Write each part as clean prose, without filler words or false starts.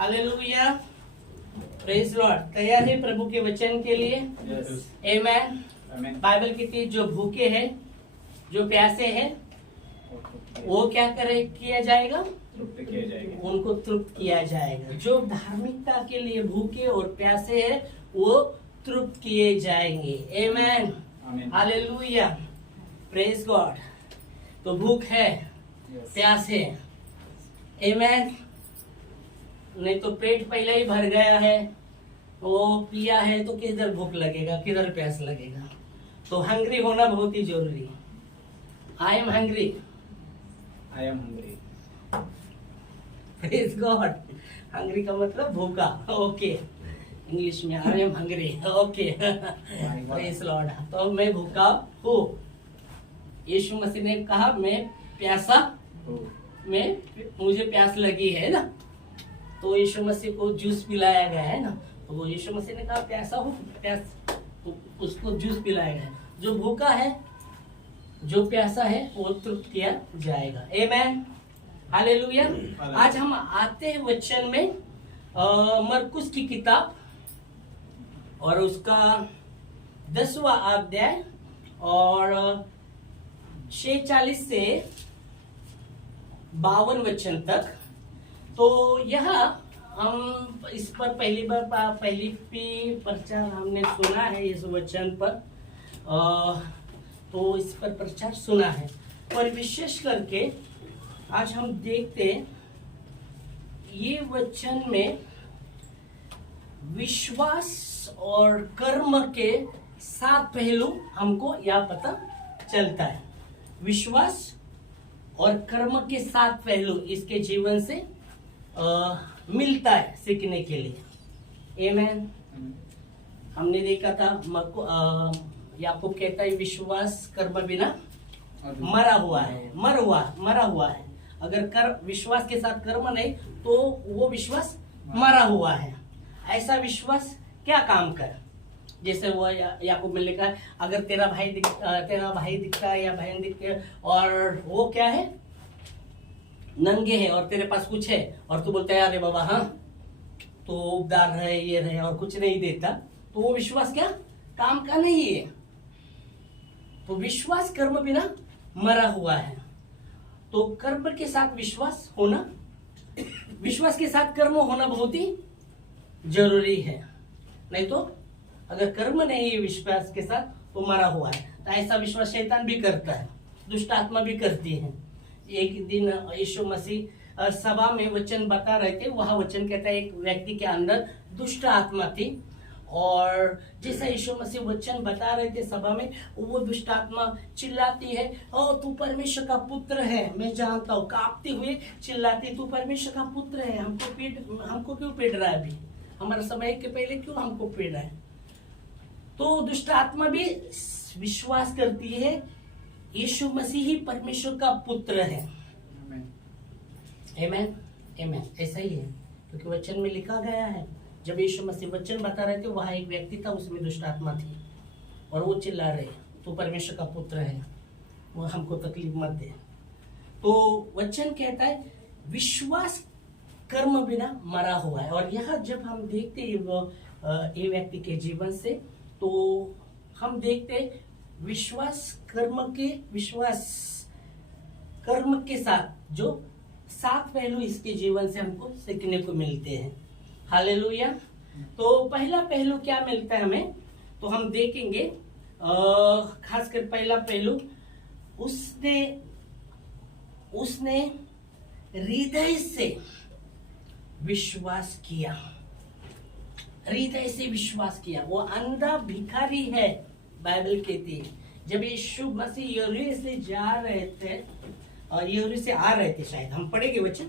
Hallelujah, praise Lord. तैयार है प्रभु के वचन के लिए? आमेन। बाइबल कहती है जो भूखे हैं, जो प्यासे हैं, वो क्या किया जाएगा? तृप्त किया जाएगा। उनको तृप्त किया जाएगा। जो धार्मिकता के लिए भूखे और प्यासे हैं, वो तृप्त किए जाएंगे। आमेन, हालेलुया, प्रेज गॉड। तो भूख है, प्यास है, आमेन। नहीं तो पेट पहले ही भर गया है, वो पिया है, तो किधर भूख लगेगा, किधर प्यास लगेगा? तो हंग्री होना बहुत ही जरूरी है। I am hungry, I am hungry. Praise God. Hungry का मतलब भूखा। ओके, इंग्लिश में I am hungry. Okay, praise Lord. तो मैं भूखा हूँ। यीशु मसीह ने कहा मैं प्यासा, मुझे प्यास लगी है ना, तो यीशु मसीह को जूस पिलाया गया है ना। तो वो यीशु मसीह ने कहा प्यासा हूँ, प्यास, तो उसको जूस पिलाया गया। जो भूखा है, जो प्यासा है, वो तृप्त किया जाएगा। आमेन, हालेलुया। आज हम आते हैं वचन में मरकुस की किताब और उसका 10वां अध्याय और 46 से 52 वचन तक। तो यह हम इस पर पहली प्रचार हमने सुना है इस वचन पर, तो इस पर प्रचार सुना है। और विशेष करके आज हम देखते ये वचन में विश्वास और कर्म के 7 पहलू हमको यह पता चलता है। विश्वास और कर्म के 7 पहलू इसके जीवन से मिलता है सीखने के लिए। आमेन। हमने देखा था याकूब कहता है विश्वास कर्म बिना मरा हुआ है। अगर विश्वास के साथ कर्म नहीं तो वो विश्वास मरा हुआ है। ऐसा विश्वास क्या काम कर, जैसे वो याकूब में लिखा है, अगर तेरा भाई दिखता है या बहन दिखती है और वो क्या है, नंगे है और तेरे पास कुछ है और तू बोलता है अरे बाबा हाँ तो उदार है, ये रहे और कुछ नहीं देता, तो वो विश्वास क्या काम का नहीं है। तो विश्वास कर्म बिना मरा हुआ है। तो कर्म के साथ विश्वास होना, विश्वास के साथ कर्म होना बहुत ही जरूरी है। नहीं तो अगर कर्म नहीं है विश्वास के साथ तो मरा हुआ है। तो ऐसा विश्वास शैतान भी करता है, दुष्ट आत्मा भी करती है। एक दिन यीशु मसीह सभा में वचन बता रहे थे। वह वचन कहता है एक व्यक्ति के अंदर दुष्ट आत्मा थी और जैसा यीशु मसीह वचन बता रहे थे सभा में, वो दुष्ट आत्मा चिल्लाती है, ओ तू परमेश्वर का पुत्र है। मैं जानता हूँ, कांपते हुए चिल्लाती, तू परमेश्वर का पुत्र है, हमको क्यों पीट रहा है? अभी हमारे समय के पहले क्यों हमको पीट रहा है? तो दुष्ट आत्मा भी विश्वास करती है यीशु मसीह ही परमेश्वर का पुत्र है। आमेन, आमेन। ऐसा ही है क्योंकि वचन में लिखा गया है, जब यीशु मसीह वचन बता रहे थे वहां एक व्यक्ति था, उसमें दुष्ट आत्मा थी और वो चिल्ला रहे तू परमेश्वर का पुत्र है, वो हमको तकलीफ मत दे। तो वचन कहता है विश्वास कर्म बिना मरा हुआ है। और यह जब हम देखते ये व्यक्ति के जीवन से, तो हम देखते विश्वास कर्म के साथ जो 7 पहलू इसके जीवन से हमको सीखने को मिलते हैं। हालेलुया। तो पहला पहलू क्या मिलता है हमें, तो हम देखेंगे खासकर पहला पहलू, उसने हृदय से विश्वास किया। हृदय से विश्वास किया। वो अंधा भिखारी है, बाइबल कहती है। जब यीशु मसीह यरीहो से जा रहे थे और यरीहो से आ रहे थे, शायद हम पढ़ेंगे वचन,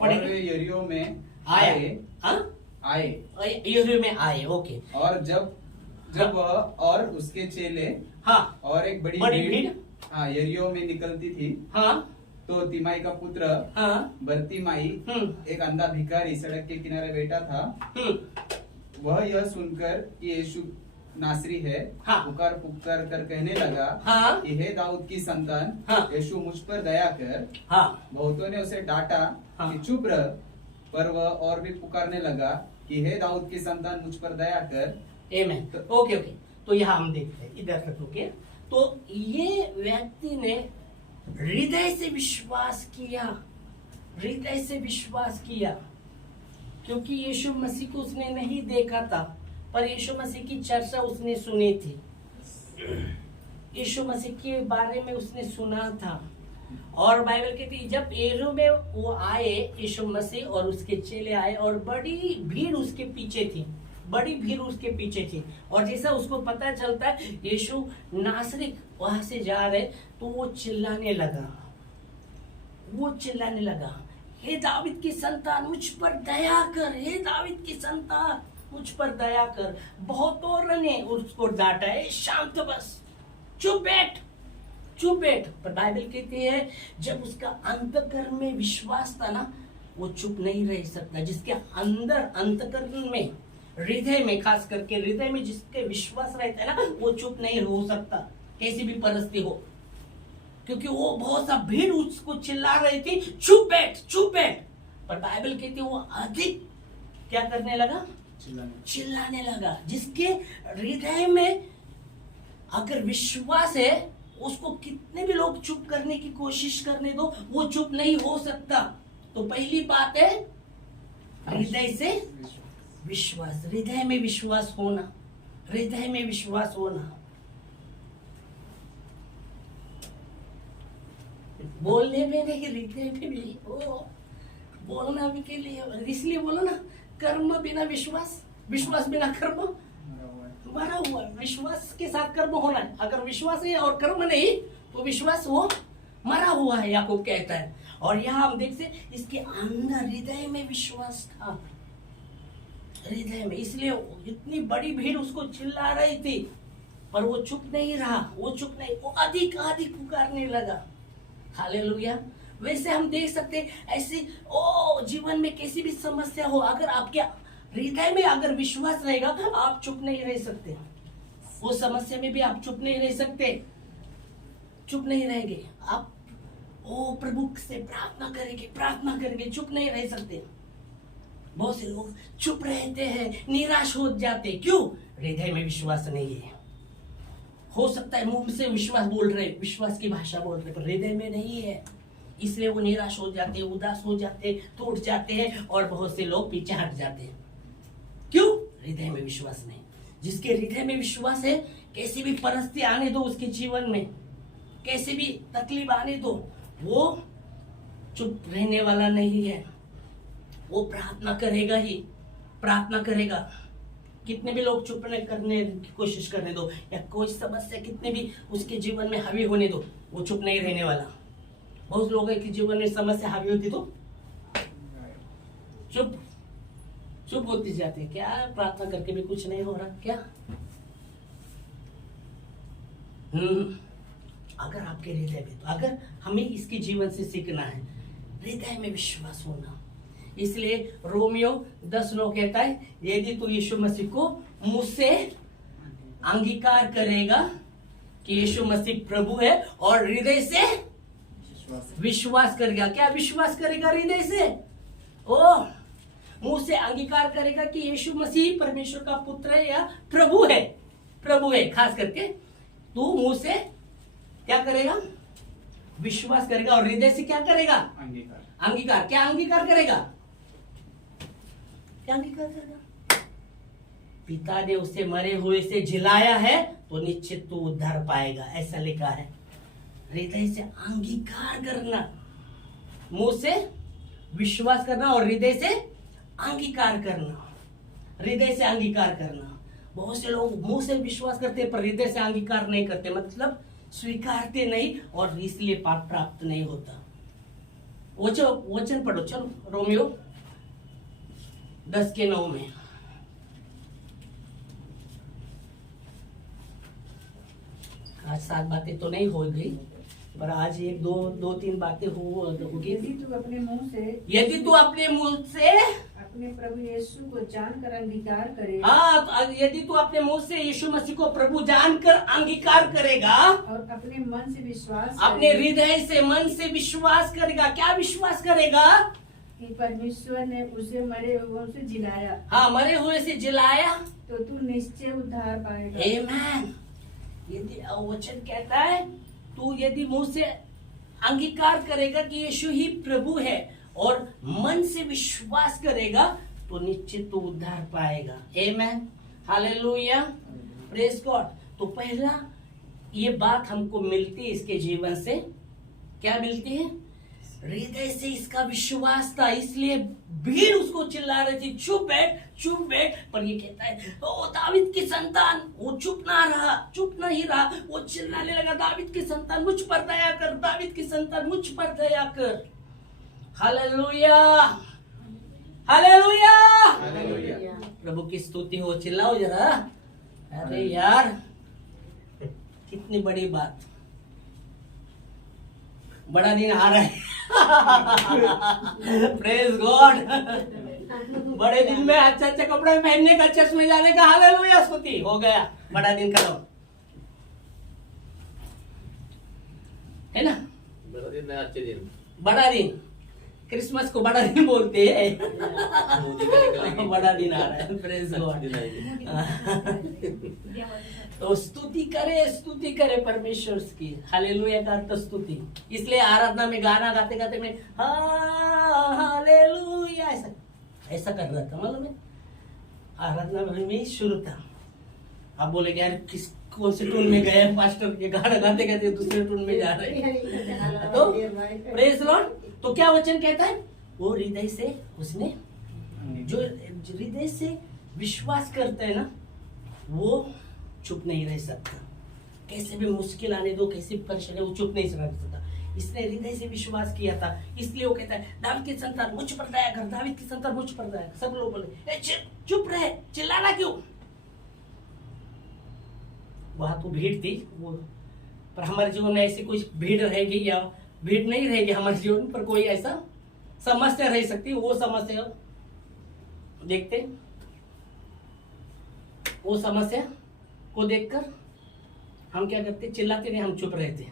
पढ़ेंगे। यरीहो में आए, यरीहो में आए। ओके। और जब और उसके चेले और एक बड़ी भीड़ यरीहो में निकलती थी, तो तिमाई का पुत्र बरतिमाई एक अंधा भिखारी सड़क के किनारे बैठा था। वह यह सुनकर कि यीशु नासरी है, पुकार कर कहने लगा कि हे दाऊद की संतान, यीशु मुझ पर दया कर। बहुतों ने उसे डांटा कि चुप रह, पर वह और भी पुकारने लगा कि हे दाऊद की संतान मुझ पर दया कर। आमेन। ओके ओके, तो यहाँ हम देखते हैं, इधर तक ओके। तो ये व्यक्ति ने हृदय से विश्वास किया, हृदय से विश्वास किया, क्योंकि यीशु मसीह को उसने नहीं देखा था, पर यीशु मसीह की चर्चा उसने सुनी थी, यीशु मसीह के बारे में उसने सुना था। और बाइबल कहती है जब एरू में वो आए, यीशु मसीह और उसके चेले आए, और बड़ी भीड़ उसके पीछे थी, बड़ी भीड़ उसके पीछे थी। और जैसा उसको पता चलता है यीशु नासरिक वहां से जा रहे, तो वो चिल्लाने लगा, वो चिल्लाने लगा, हे दाऊद की संतान मुझ पर दया कर, हे दाऊद की संतान मुझ पर दया कर। बहुतों ने उसको डांटा, है शांत बस, चुप बैठ, चुप बैठ। पर बाइबल कहती है जब उसका अंतकरण में विश्वास था ना, वो चुप नहीं रह सकता। जिसके अंदर अंतकरण में, हृदय में, खास करके हृदय में जिसके विश्वास रहता है ना, वो चुप नहीं हो सकता, कैसी भी परिस्थिति हो। क्योंकि वो बहुत सा भीड़ उसको चिल्ला रही थी, चुप बैठ, चुप बैठ। पर बाइबल कहती है वो अधिक क्या करने लगा, चिल्लाने लगा। जिसके हृदय में अगर विश्वास है, उसको कितने भी लोग चुप करने की कोशिश करने दो, वो चुप नहीं हो सकता। तो पहली बात है हृदय से विश्वास, हृदय में विश्वास होना, हृदय में विश्वास होना। बोलने में नहीं, हृदय में भी हो, बोलना भी के लिए, इसलिए बोलो ना, कर्म बिना विश्वास, विश्वास बिना कर्म मरा हुआ। विश्वास के साथ कर्म होना है। अगर विश्वास है और कर्म नहीं, तो विश्वास वो मरा हुआ है, याकूब कहता है। और यहाँ हम देखते इसके अंदर हृदय में विश्वास था, हृदय में, इसलिए इतनी बड़ी भीड़ उसको चिल्ला रही थी, पर वो चुप नहीं रहा, वो चुप नहीं, वो अधिक अधिक पुकारने लगा। हालेलुया। वैसे हम देख सकते ऐसे जीवन में कैसी भी समस्या हो, अगर आपके हृदय में अगर विश्वास रहेगा, आप चुप नहीं रह सकते। वो समस्या में भी आप चुप नहीं रह सकते, चुप नहीं रहेंगे आप। प्रभु से प्रार्थना करेंगे, प्रार्थना करेंगे, चुप नहीं रह सकते। बहुत से लोग चुप रहते हैं, निराश हो जाते, क्यों? हृदय में विश्वास नहीं है। हो सकता है मुंह से विश्वास बोल रहे, विश्वास की भाषा बोल रहे, पर हृदय में नहीं है, इसलिए वो निराश हो जाते, उदास हो जाते, टूट जाते हैं, और बहुत से लोग पीछे हट जाते हैं। क्यों? हृदय में विश्वास नहीं। जिसके हृदय में विश्वास है, कैसी भी परिस्थिति आने दो उसके जीवन में, कैसी भी तकलीफ आने दो, वो चुप रहने वाला नहीं है, वो प्रार्थना करेगा ही, प्रार्थना करेगा। कितने भी लोग चुप करने की कोशिश करने दो, या कोई समस्या कितने भी उसके जीवन में हावी होने दो, वो चुप नहीं रहने वाला। बहुत लोगों के जीवन में समस्या हावी होती तो चुप होती जाती, क्या प्रार्थना करके भी कुछ नहीं हो रहा क्या? अगर आपके हृदय में, तो अगर हमें इसके जीवन से सीखना है, हृदय में विश्वास होना। इसलिए रोमियो 10:9 कहता है, यदि तू यीशु मसीह को मुंह से अंगीकार करेगा कि यीशु मसीह प्रभु है, और हृदय से विश्वास करेगा, क्या विश्वास करेगा? हृदय से, मुंह से अंगीकार करेगा कि यीशु मसीह परमेश्वर का पुत्र है या प्रभु है, प्रभु है। खास करके तू मुंह से क्या करेगा? विश्वास करेगा, और हृदय से क्या करेगा? अंगीकार। क्या अंगीकार करेगा? क्या अंगीकार करेगा? पिता ने उसे मरे हुए से जिलाया है, तो निश्चित तू उद्धार पाएगा, ऐसा लिखा है। हृदय से अंगीकार करना, मुंह से विश्वास करना और हृदय से अंगीकार करना, हृदय से अंगीकार करना। बहुत से लोग मुंह से विश्वास करते पर हृदय से अंगीकार नहीं करते, मतलब स्वीकारते नहीं, और इसलिए पाप प्राप्त नहीं होता। वचन पढ़ो, चलो, रोमियो 10:9 में। आज 7 बातें तो नहीं हो गई, पर आज 1-2-3 बातें होगी। यदि तू अपने मुंह से अपने प्रभु यीशु को जानकर अंगीकार करे, तो यदि तू अपने मुंह से यीशु मसीह को प्रभु जानकर अंगीकार करेगा, और अपने मन से विश्वास, अपने हृदय से, मन से विश्वास करेगा। क्या विश्वास करेगा? कि परमेश्वर ने उसे मरे हुओं से जिलाया, हाँ, मरे हुए से जिलाया, तो तू निश्चय उद्धार पाएगा। आमेन। यदि वचन कहता है तू यदि मुंह से अंगीकार करेगा कि यीशु ही प्रभु है और मन से विश्वास करेगा तो निश्चित तू उद्धार पाएगा। आमेन, हालेलुया, प्रेज गॉड। तो पहला ये बात हमको मिलती है इसके जीवन से, क्या मिलती है? हृदय से इसका विश्वास था, इसलिए भीड़ उसको चिल्ला रही थी, चुप बैठ, चुप बैठ। पर ये कहता है ओ दावीद की संतान, वो चुप नहीं रहा, वो चिल्लाने लगा, दावीद की संतान मुझ पर दया कर, दावीद की संतान मुझ पर दया कर। Hallelujah, hallelujah, hallelujah. प्रभु की स्तुति हो, चिल्लाओ जरा। अरे यार, कितनी बड़ी बात, बड़ा दिन आ रहा है। Praise God. बड़े दिन में अच्छे अच्छे कपड़े पहनने का, चर्च में जाने का, हालेलुया, स्तुति हो गया, बड़ा दिन करो, है ना? बड़ा दिन में अच्छे दिन, बड़ा दिन, क्रिसमस को बड़ा दिन बोलते हैं। बड़ा दिन आ रहा है, प्रेज गॉड। तो स्तुति करे परमेश्वर की, हालेलुया का अर्थ स्तुति। इसलिए आराधना में गाना गाते गाते मैं हालेलुया ऐसा कर रहा था, मालूम है? आराधना में शुरू था। आप बोले यार कौन से टून में गए पास्टर के, गाना गाते गाते दूसरे टून में जा रहे हैं। तो प्रेज लॉर्ड। तो क्या वचन कहता है? वो हृदय से उसने, जो हृदय से विश्वास करता है ना, वो चुप नहीं रह सकता। कैसे भी मुश्किल आने दो, कैसे भी परेशानी, वो चुप नहीं रह सकता। इसने हृदय से विश्वास किया था, इसलिए वो कहता है दावीद की संतान मुझ पर दया कर, दावीद की संतान मुझ पर दया कर। सब लोग बोले चुप रहे, चिल्लाना क्यों? वहां तो भीड़ थी वो, पर हमारे जीवन में ऐसी कुछ भीड़ रहेगी या भीड़ नहीं रहेगी हमारे जीवन पर, कोई ऐसा समस्या रह सकती, वो समस्या देखते, वो समस्या को देखकर हम क्या करते? चिल्लाते नहीं, हम चुप रहते।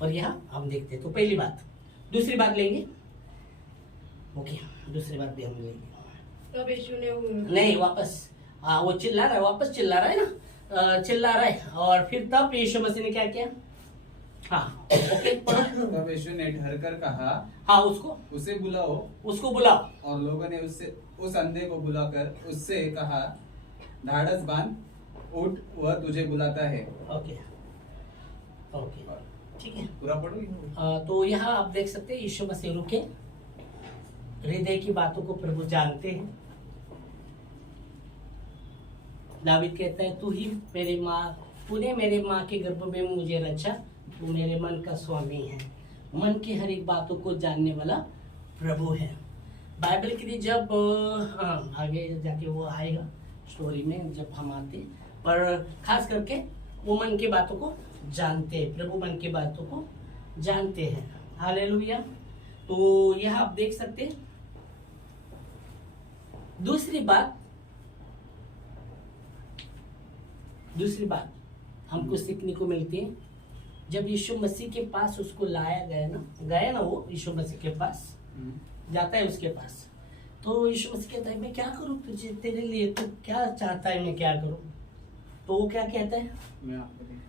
पर यहाँ हम देखते। तो पहली बात। दूसरी बात लेंगे, ओके, दूसरी बात भी हम लेंगे। तब यीशु ने नहीं, वापस वो चिल्ला रहा है, वापस चिल्ला रहा है ना, चिल्ला रहा है। और फिर तब यीशु मसीह ने क्या किया? हाँ, ओके, तब यीशु ने डर कर कहा, हाँ, उसे बुलाओ, उसको बुलाओ। और लोगों ने उस अंधे को बुलाकर उससे कहा, ढाढ़स बांध, उठ, वह तुझे बुलाता है। ओके, ठीक है, पूरा पढ़ो। तो यहाँ आप देख सकते हैं यीशु मसीह रुके, हृदय की बातों को प्रभु जानते हैं। दावीद कहता है तू ही मेरे माँ, तूने मेरे माँ के गर्भ में मुझे रचा, तू मेरे मन का स्वामी है। मन की हर एक बातों को जानने वाला प्रभु है। बाइबल के लिए जब आगे जाके वो आएगा स्टोरी में जब हम आते, पर खास करके वो मन की बातों को जानते हैं, प्रभु मन की बातों को जानते हैं। हालेलुया। तो यह आप देख सकते हैं। दूसरी बात हमको सीखने को मिलती है, जब यीशु मसीह के पास उसको लाया गया ना वो यीशु मसीह के पास जाता है, उसके पास, तो यीशु मसीह कहता है मैं क्या करूं तुझे, तेरे लिए तू क्या चाहता है मैं क्या करूं? तो वो क्या कहता है?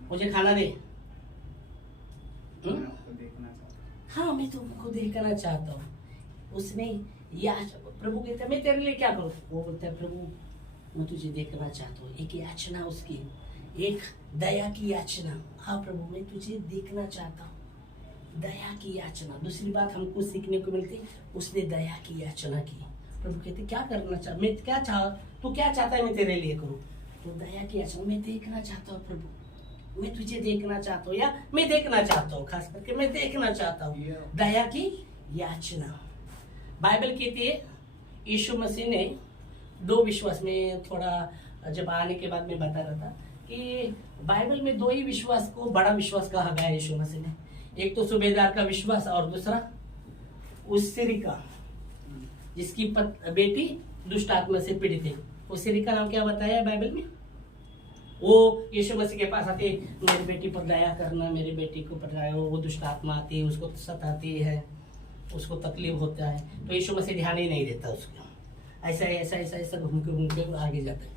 मुझे खाना दे। हाँ, मैं तुमको देखना चाहता हूँ। उसने प्रभु कहता है मैं तेरे लिए क्या करूं? वो बोलता है प्रभु मैं तुझे देखना चाहता हूँ। एक याचना उसकी, एक दया की याचना। हाँ प्रभु मैं तुझे देखना चाहता हूँ, दया की याचना। दूसरी बात हमको सीखने को मिलती, उसने दया की याचना की। प्रभु कहते क्या करना चाह, मैं क्या चाह, तू क्या चाहता है मैं तेरे लिए करूँ? तो दया की याचना, मैं देखना चाहता हूँ प्रभु, मैं तुझे देखना चाहता हूँ, या मैं देखना चाहता हूँ, खास करके मैं देखना चाहता हूँ। दया की याचना। बाइबल कहती है यीशु मसीह ने दो विश्वास में, थोड़ा जब आने के बाद मैं बता रहा था कि बाइबल में दो ही विश्वास को बड़ा विश्वास कहा गया है यीशु मसीह ने। एक तो सूबेदार का विश्वास और दूसरा उस स्त्री का जिसकी बेटी दुष्ट आत्मा से पीड़ित है। उस स्त्री का नाम क्या बताया है बाइबल में? वो यीशु मसीह के पास आती, मेरी बेटी पर दया करना, मेरी बेटी को पकड़ाया। वो दुष्ट आत्मा आती है, उसको सताती है, उसको तकलीफ होता है, तो यीशु मसीह ध्यान ही नहीं देता उसको, ऐसा ऐसा ऐसा ऐसा घूम के आगे जाता है।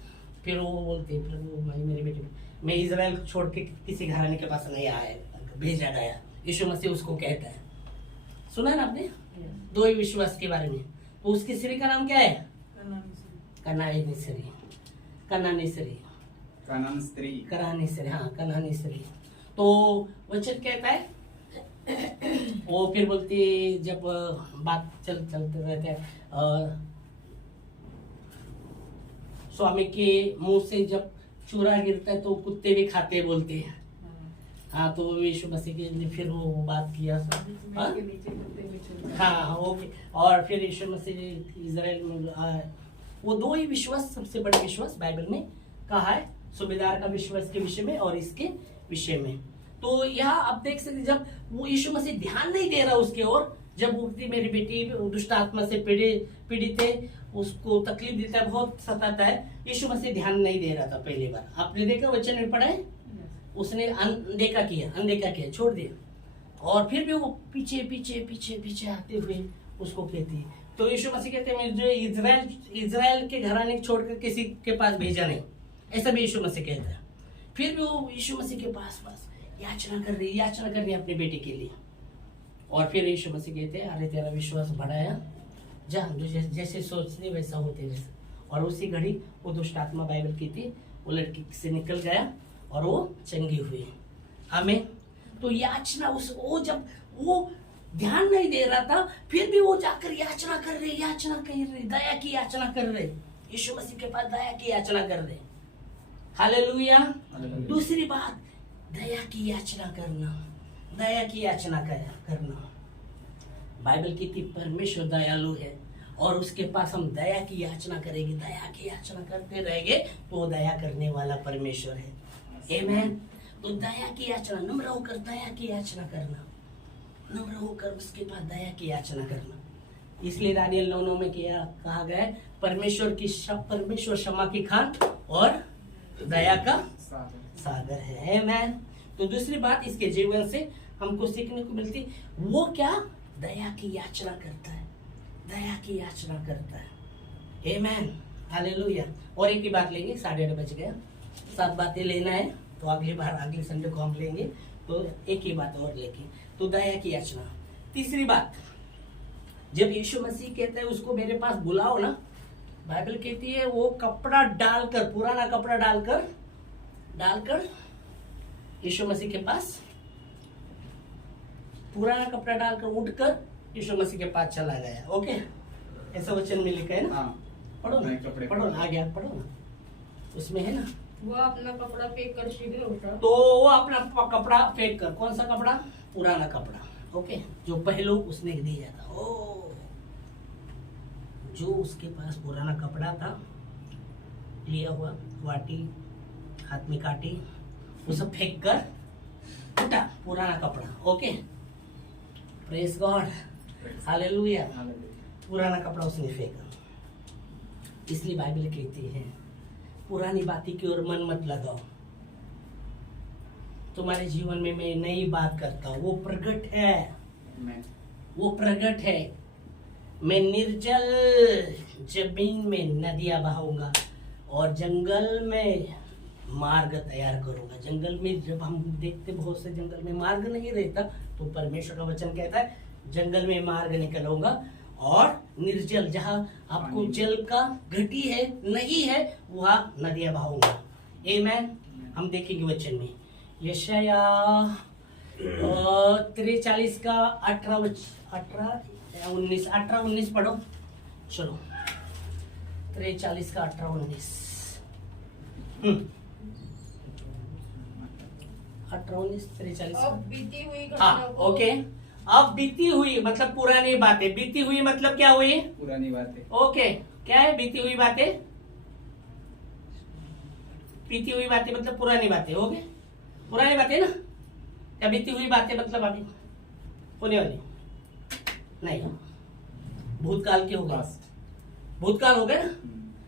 फिर वो बोलते हैं, प्रभु मेरे बेटे, मैं इजराइल छोड़ के किसी घराने के पास नहीं आया, भेजा गया। यीशु मसीह उसको कहता है, सुना ना आपने दो ही विश्वास के बारे में। तो उसकी स्त्री का नाम क्या है? कनानी स्त्री, कनानी स्त्री, करानी स्त्री, हाँ कनानी स्त्री। तो वचन कहता है, वो फिर बोलती है, जब बात चलते रहते हैं, स्वामी के मुंह से जब चूरा गिरता है तो कुत्ते भी खाते हैं बोलते हैं। हाँ, तो यीशु मसीह के ने फिर वो बात किया, हाँ ओके। और फिर यीशु मसीह इजराइल में वो दो ही विश्वास, सबसे बड़ा विश्वास बाइबल में कहा है, सूबेदार का विश्वास के विषय में और इसके विषय में। तो यहाँ आप देख सकते, जब वो यीशु मसीह ध्यान नहीं दे रहा उसके ओर, जब उठती मेरी बेटी दुष्ट आत्मा से पीड़ित है, उसको तकलीफ देता है, बहुत सताता है, यीशु मसीह ध्यान नहीं दे रहा था पहली बार। आपने देखा वचन में पढ़ा है, उसने अनदेखा किया, छोड़ दिया, और फिर भी वो पीछे पीछे पीछे पीछे आते हुए उसको कहती है। तो यीशु मसीह कहते हैं, जो इजराइल के घराने छोड़कर किसी के पास भेजा नहीं, ऐसा भी यीशु मसीह कहता है। फिर भी वो यीशु मसीह के पास याचना कर रही है अपने बेटे के लिए। और फिर यीशु मसीह कहते हैं, अरे तेरा विश्वास बढ़ाया, जा जैसे सोचते वैसा होते रहे। और उसी घड़ी वो दुष्ट आत्मा बाइबल की थी, वो लड़की से निकल गया और वो चंगी हुई। हमें तो याचना वो जब वो ध्यान नहीं दे रहा था, फिर भी वो जाकर याचना कर रहे, दया की याचना कर रहे, यीशु मसीह के पास दया की याचना कर रहे। हालेलुया। दूसरी बात, दया की याचना करना। बाइबल की थी, परमेश्वर दयालु है, और उसके पास हम दया की याचना करेंगे, दया की याचना करते रहेंगे, तो वो दया करने वाला परमेश्वर है। आमीन। तो दया की याचना, नम्र होकर दया की याचना करना, नम्र होकर उसके पास दया की याचना करना। इसलिए दानियल 9:9 में कहा गया है, परमेश्वर क्षमा की खान और दया का सागर है। आमीन। तो दूसरी बात, इसके जीवन से हमको सीखने को मिलती, वो क्या दया की याचना करता है, आमीन, हालेलुया। और एक ही बात लेंगे, 8:30 बज गया, 7 बातें लेना है, तो अगली संडे को हम लेंगे, तो एक ही बात और लेके, तो दया की याचना। तीसरी बात, जब यीशु मसीह कहता है उसको मेरे पास बुलाओ ना, बाइबल कहती है वो कपड़ा डालकर, पुराना कपड़ा डालकर यीशु मसीह के पास, पुराना कपड़ा डालकर उठकर यीशु मसीह के पास चला गया। ओके, ऐसा वचन में लिखा है ना, पढ़ो ना, आगे पढ़ो ना, उसमें है ना, वो अपना कपड़ा फेंक कर शीघ्र उठा। तो वो अपना कपड़ा फेंक कर, कौन सा कपड़ा? पुराना कपड़ा, ओके, जो पहले उसने दिया था। ओ, जो उसके पास पुराना कपड़ा था, लिया हुआ वाटी, हाथ में काटी, वो सब फेंक कर उठा, पुराना कपड़ा। Okay, praise God, hallelujah. पुराना कपड़ा उसने फेंका। इसलिए बाइबल कहती है, पुरानी बातें की ओर मन मत लगाओ। तुम्हारे जीवन में मैं नई बात करता हूँ, वो प्रगट है। मैं निर्जल जमीन में नदियां बहाऊंगा और जंगल में मार्ग तैयार करूंगा। जंगल में जब हम देखते, बहुत से जंगल में मार्ग नहीं रहता, तो परमेश्वर का वचन कहता है जंगल में मार्ग निकलूंगा, और निर्जल, जहाँ आपको जल का घटी है नहीं है, वहाँ नदियां बहाऊंगा। आमीन। हम देखेंगे वचन में, यशाया 43 का 18-19 पढ़ो, चलो 43 का 18-19। 18-19-43। अब बीती हुई हाँ, ओके। अब बीती हुई मतलब पुरानी बातें, बीती हुई मतलब क्या हुई? पुरानी बातें। ओके, क्या है बीती हुई बातें? बीती हुई बातें मतलब पुरानी बातें, हो गए पुरानी बातें ना। क्या बीती हुई बातें मतलब अभी होने वाली नहीं, भूतकाल की होगा, भूतकाल हो गया ना।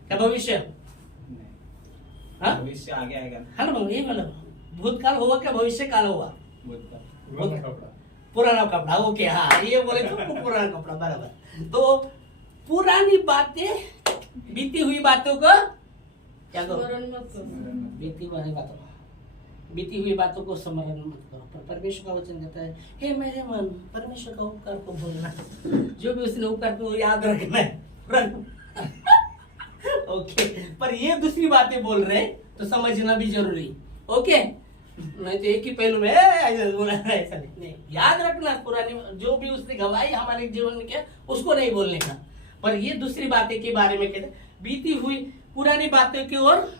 क्या भविष्य? भविष्य आगे आएगा, है ना, ये मतलब भूतकाल होगा क्या भविष्य काल होगा? पुराना कपड़ा, ओके, हाँ ये बोले तो पुराना कपड़ा, बराबर। तो पुरानी बातें, बीती हुई बातों को क्या करो, बीती हुई बातों को स्मरण मत करो। पर परमेश्वर का वचन कहता है, हे मेरे मन, परमेश्वर का उपकार को भूलना, जो भी उसने उपकार को याद रखना है। ओके, पर ये दूसरी बातें बोल रहे हैं तो समझना भी जरूरी, ओके। नहीं तो एक ही पहलू में ऐसा बोला, ऐसा नहीं, याद रखना पुरानी जो भी उसने गवाही हमारे जीवन में किया उसको नहीं बोलने का। पर ये दूसरी बातें के बारे में कहते, बीती हुई पुरानी बातें की ओर,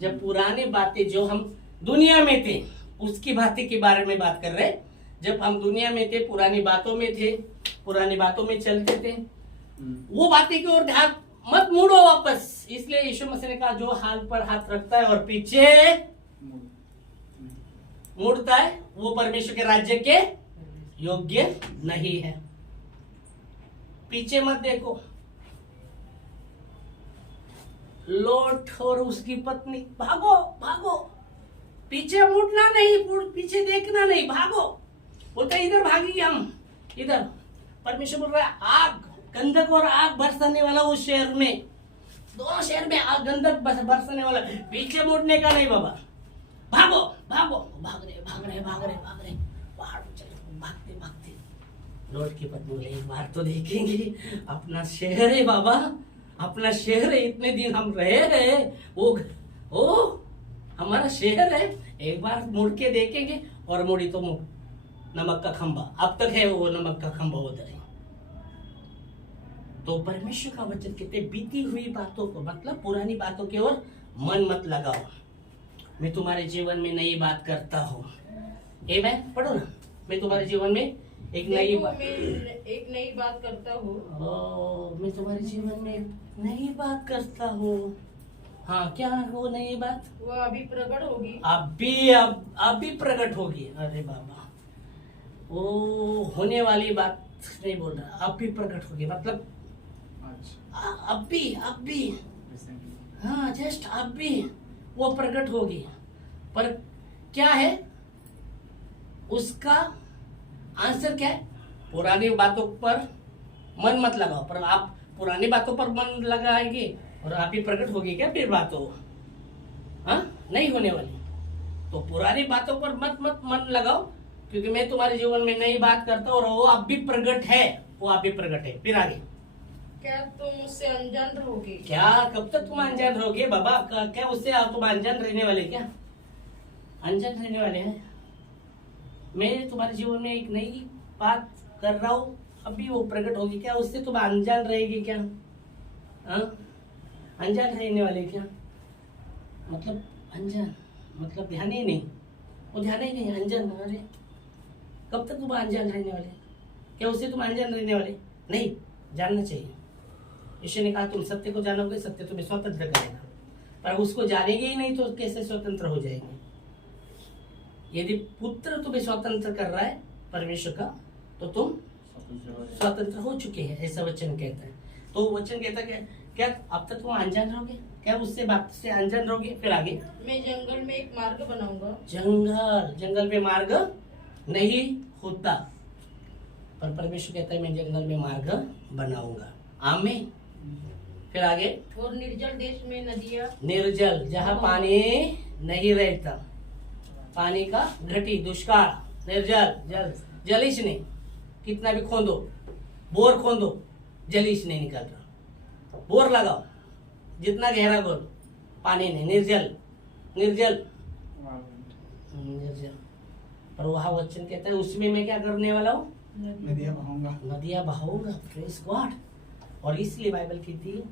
जब पुरानी बातें जो हम दुनिया में थे उसकी बातें के बारे में बात कर रहे हैं। जब हम दुनिया में थे, पुरानी बातों में थे, पुरानी बातों में चलते थे, वो बातें की ओर ध्यान मत मुड़ो वापस। इसलिए यीशु मसीह ने कहा, जो हाथ पर हाथ रखता है और पीछे मुड़ता है वो परमेश्वर के राज्य के योग्य नहीं है। पीछे मत देखो। लोट और उसकी पत्नी, भागो भागो, पीछे मुड़ना नहीं, पीछे देखना नहीं, भागो। बोलता इधर भागेंगे हम, इधर। परमेश्वर बोल रहा है, आग, गंधक और आग बरसाने वाला उस शहर में, दोनों शहर में आग गंधक बरसाने वाला, पीछे मुड़ने का नहीं बाबा। भागो भागो, भाग रहे पहाड़ पे चले, भागते भागते। लोट की पत्नी बोले, एक बार तो देखेंगे, अपना शहर है बाबा, अपना शहर है, इतने दिन हम रहे हैं, वो हमारा शहर है, एक बार मुड़ के देखेंगे। और मुड़ी तो नमक का खंबा, अब तक है वो नमक का खंबा उधर है। तो परमेश्वर का वचन कहते, बीती हुई बातों को, मतलब पुरानी बातों की ओर मन मत लगाओ, मैं तुम्हारे जीवन में नई बात करता हूँ। आमेन, पढ़ो ना, मैं तुम्हारे जीवन में एक नई बात करता हूँ। मैं तुम्हारे जीवन में नई बात करता हूँ। हाँ, क्या वो नई बात? वो अभी प्रकट होगी, अभी प्रकट होगी। अरे बाबा, वो होने वाली बात नहीं बोल रहा, अभी प्रकट होगी, मतलब अभी, हाँ, जस्ट अभी वो प्रकट होगी। पर क्या है उसका आंसर, क्या है? पुरानी बातों पर मन मत लगाओ। पर आप पुरानी बातों पर मन लगाएंगे और आप ही प्रकट होगी क्या फिर बात हो? हाँ, नहीं होने वाली। तो पुरानी बातों पर मत मन लगाओ, क्योंकि मैं तुम्हारे जीवन में नई बात करता हूँ और वो अब भी प्रकट है, वो आप भी प्रकट है। फिर आगे, क्या तुम उससे अनजान रहोगे? क्या कब तक तुम अनजान रहोगे बाबा? क्या उससे तुम अनजान रहने वाले? क्या अनजान रहने वाले हैं? मैं तुम्हारे जीवन में एक नई बात कर रहा हूँ, अभी वो प्रकट होगी, क्या उससे तुम अनजान रहेगी? क्या अनजान रहने वाले? क्या मतलब अनजान, मतलब ध्यान ही नहीं, वो ध्यान ही नहीं, अनजान। अरे कब तक तुम अनजान रहने वाले? क्या उससे तुम अनजान रहने वाले? नहीं, जानना चाहिए। यीशु ने कहा, तुम सत्य को जानोगे, सत्य तुम्हें स्वतंत्र करेगा। पर उसको जानेंगे ही नहीं तो कैसे स्वतंत्र हो जाएंगे? यदि पुत्र तुम्हें स्वतंत्र कर रहा है परमेश्वर का, तो तुम स्वतंत्र हो चुके हैं, ऐसा वचन कहता है। तो वचन कहता है क्या अब तक तुम अनजान रहोगे? क्या उससे बात से अनजान रहोगे? फिर आगे, मैं जंगल में एक मार्ग बनाऊंगा। जंगल में मार्ग नहीं होता, पर परमेश्वर कहता है मैं जंगल में मार्ग बनाऊंगा। आमीन। फिर आगे, और निर्जल देश में नदियाँ, निर्जल, जहाँ पानी नहीं रहता, पानी का घटी, दुष्काल, निर्जल, जलिश नहीं, कितना भी खोदो, बोर खोदो, जलिश नहीं निकल रहा। बोर लगाओ, जितना गहरा खोदो, पानी नहीं, निर्जल। पर वहाँ वचन कहता है उसमें मैं क्या करने वाला हूँ? नदियाँ बहाऊंगा। Praise God. और इसलिए बाइबल कहती है,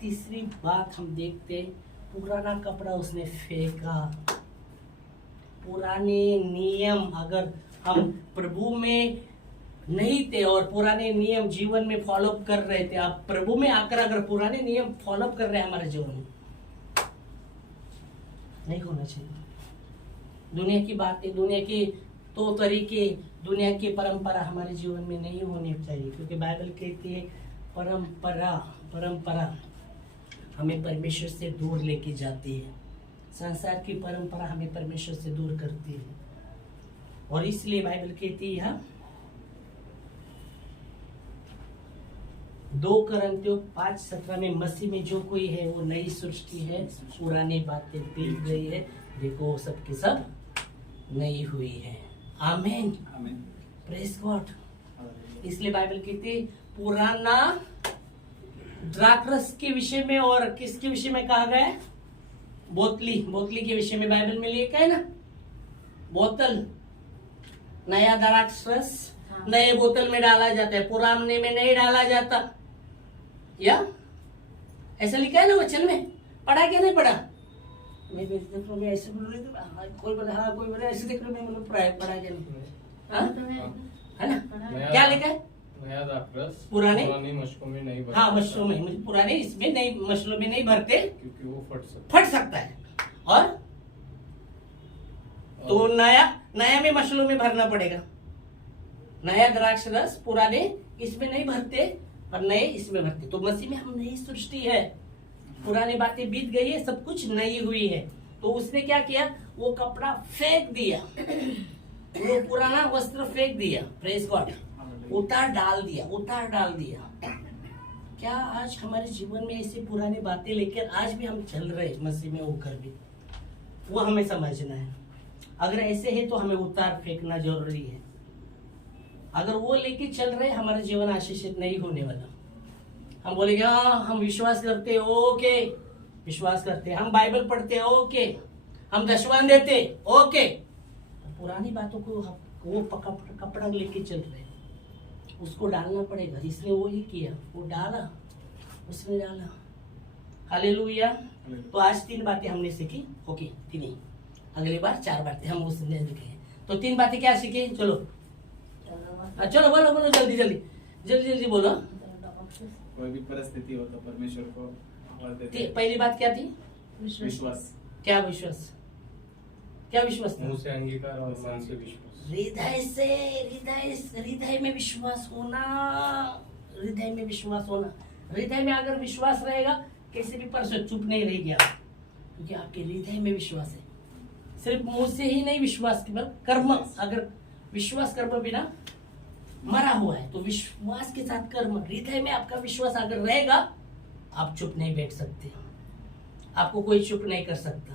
तीसरी बात हम देखते, पुराना कपड़ा उसने फेंका। पुराने नियम अगर हम प्रभु में नहीं थे और पुराने नियम जीवन में फॉलो कर रहे थे, आप प्रभु में आकर अगर पुराने नियम फॉलो कर रहे हैं हमारे जीवन में, नहीं होना चाहिए। दुनिया की बातें, दुनिया के तो तरीके, दुनिया की परंपरा हमारे जीवन में नहीं होनी चाहिए, क्योंकि बाइबल कहती है परंपरा हमें परमेश्वर से दूर लेके जाती है। संसार की परंपरा हमें परमेश्वर से दूर करती है। और इसलिए बाइबल कहती है 2 Corinthiयों 5:17 में मसीह में जो कोई है वो नई सृष्टि है, पुरानी बातें बीत गई है, देखो सब के सब नई हुई है। आमीन, प्रेज गॉड। इसलिए बाइबल कहती है पुराना द्राक्षरस के विषय में और किसके विषय में कहा गया है? बोतली के विषय में बाइबल में लिखा है ना, बोतल, नया द्राक्षरस नए बोतल में डाला जाता है, पुराने में नहीं डाला जाता, या ऐसा लिखा है ना वचन में। पढ़ा क्या नहीं पढ़ा? मैं ऐसे बोल रही थी, कोई बोला हाँ, कोई बोला ऐसे देख रहा, मैं बोला पढ़ा क्या नहीं, है ना? क्या लिखा है? नया द्राक्षरस पुराने मशलों में नहीं भरते। हाँ, मशलों में, मुझे पुराने इसमें नहीं, मशलों में नहीं भरते क्योंकि वो फट सकता है। और तो नया में मशलों में भरना पड़ेगा। नया द्राक्षरस पुराने इसमें नहीं भरते और नए इसमें भरते। तो मसीह में हम नई सृष्टि है, पुरानी बातें बीत गई है, सब कुछ नई हुई है। तो उसने क्या किया? वो कपड़ा फेंक दिया, वो पुराना वस्त्र फेंक दिया, प्रेज गॉड, उतार डाल दिया। क्या आज हमारे जीवन में ऐसी पुरानी बातें लेकर आज भी हम चल रहे हैं मसीह में होकर भी? वो हमें समझना है। अगर ऐसे है तो हमें उतार फेंकना जरूरी है। अगर वो लेके चल रहे, हमारा जीवन आशीषित नहीं होने वाला। हम बोलेंगे हाँ हम विश्वास करते हैं, ओके विश्वास करते हैं, हम बाइबल पढ़ते हैं, ओके, हम दशवान देते, ओके, पुरानी बातों को वो कपड़ा लेके चल रहे, उसको डालना पड़ेगा। इसने वो ही किया, वो डाला, उसने डाला। हालेलुया। तो आज 3 बातें हमने सीखी, ओके 3 ही, अगली बार 4 बातें हम उसने सीखे। तो 3 बातें क्या सीखी? चलो बोलो जल्दी बोलो। कोई भी परिस्थिति हो तो परमेश्वर को आवाज देते। पहली बात क्या थी? विश्वास। क्या विश्वास था? मुंह से अंगीकार और मन से विश्वास। हृदय में विश्वास होना। हृदय में अगर विश्वास रहेगा, कैसे भी परसों चुप नहीं रहेगी आप, क्योंकि आपके हृदय में विश्वास है। सिर्फ मुंह से ही नहीं विश्वास, केवल कर्म। अगर विश्वास कर्म बिना मरा हुआ है, तो विश्वास के साथ कर्म, हृदय में आपका विश्वास अगर रहेगा, आप चुप नहीं बैठ सकते, आपको कोई चुप नहीं कर सकता।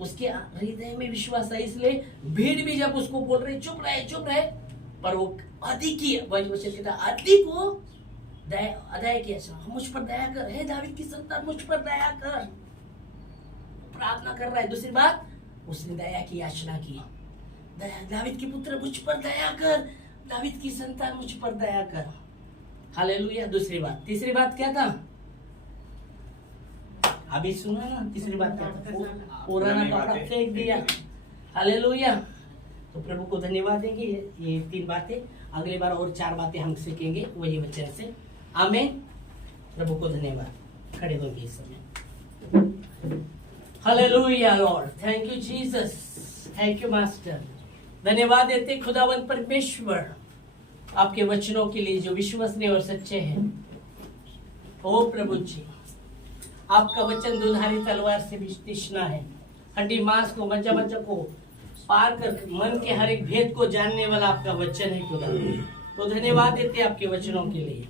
उसके हृदय में विश्वास है, इसलिए भीड़ भी जब उसको बोल रहे चुप रहे, पर वो अधिक ही अधिक वो दया किया, मुझ पर दया कर, हे दावीद की संतान मुझ पर दया कर, प्रार्थना कर रहा है। दूसरी बात, उसने दया की याचना की, दावीद के पुत्र मुझ पर दया कर, दावीद की संतान मुझ पर दया कर। हालेलुया। दूसरी बात। तीसरी बात क्या था? अभी सुना ना, तीसरी बात क्या था? पुराना कपड़ा फेंक दिया। हालेलुया। तो प्रभु को धन्यवाद देंगे। ये 3 बातें, अगली बार और 4 बातें हम सीखेंगे वही वचन से। आमीन। प्रभु को धन्यवाद। खड़े होंगे इस समय। Hallelujah Lord, thank you Jesus, thank you master. धन्यवाद देते खुदावंत परमेश्वर आपके वचनों के लिए जो विश्वसनीय और सच्चे हैं। ओ प्रभु जी, आपका वचन दुधारी तलवार से भी तीक्ष्ण है, हड्डी मांस को, मज्जा को पार कर मन के हर एक भेद को जानने वाला आपका वचन है खुदा। तो धन्यवाद देते आपके वचनों के लिए।